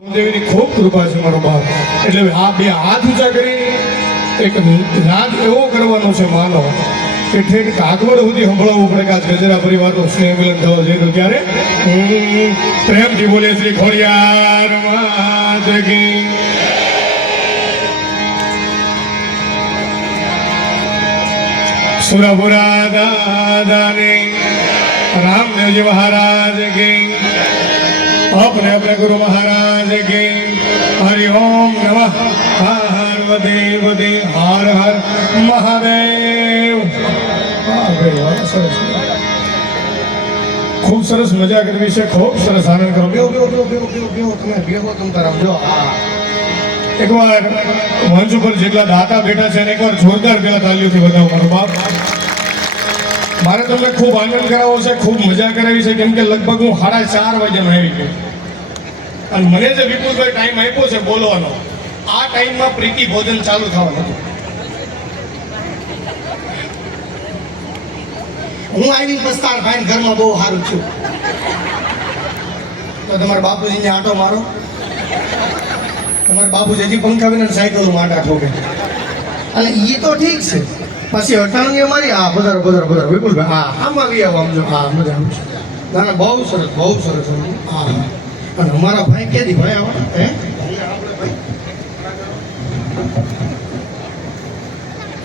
દેવીની ખૂબ કૃપા છે મારો બાપ. એટલે આ બે હાથ ઊંચા કરી એક નાદ એવો કરવાનો છે માનો કે ઠેઠ કાગવડ સુધી સંભળાવવું પડે કે આજ ગજરા પરિવારનો સ્નેહ મિલન થવા જઈ રહ્યો ત્યારે પ્રેમથી બોલે શ્રી ખોડિયાર માત કી. સુરપુરા દાદાની રામદેવજી મહારાજ કી. अपने अपने गुरु महाराज के हरि ओम नमः पार्वती हर हर महादेव. खूब सरस मजा करवी છે, खूब સરસ આનંદ કરો. બેહો બેહો બેહો બેહો બેહો બેહો તમે બેહો તમ તારા જો. એકવાર મંચ ઉપર જેટલા દાતા બેઠા છે ને એકવાર જોરદાર પેલા તાલીઓથી વધાવો મારો બાપ. મારે તમને ખૂબ આનંદ કરાવવો છે, ખૂબ મજા કરાવી છે, કેમ કે લગભગ હું 4:30 વાગ્યામાં આવી ગયો અને મને જે વિપુલભાઈ ટાઈમ આપ્યો છે બોલવાનો, આ ટાઈમમાં પ્રીતિ ભોજન ચાલુ થવાનું હતું. હું આવી પસ્તાર ભાઈ ઘરમાં બહુ સારું છું. તો તમારા બાપુજીને આટો મારો. તમારા બાપુજી હજી પંખા વિના સાયકલમાં આટા ઠોકે. અને એ તો ઠીક છે, પછી અટાણું અમારી હા બધારો બધારો બધારો વિપુલભાઈ હા આમાં આવી આવો આમ જો હા મજા આવે છે. ના ના બહુ સરસ હા હા. અને અમારા ભાઈ ક્યાંથી ભાઈ આવો હે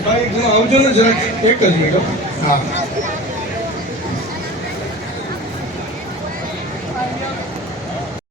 ભાઈ આવજો ને જરાક એક જ મિનિટ. હા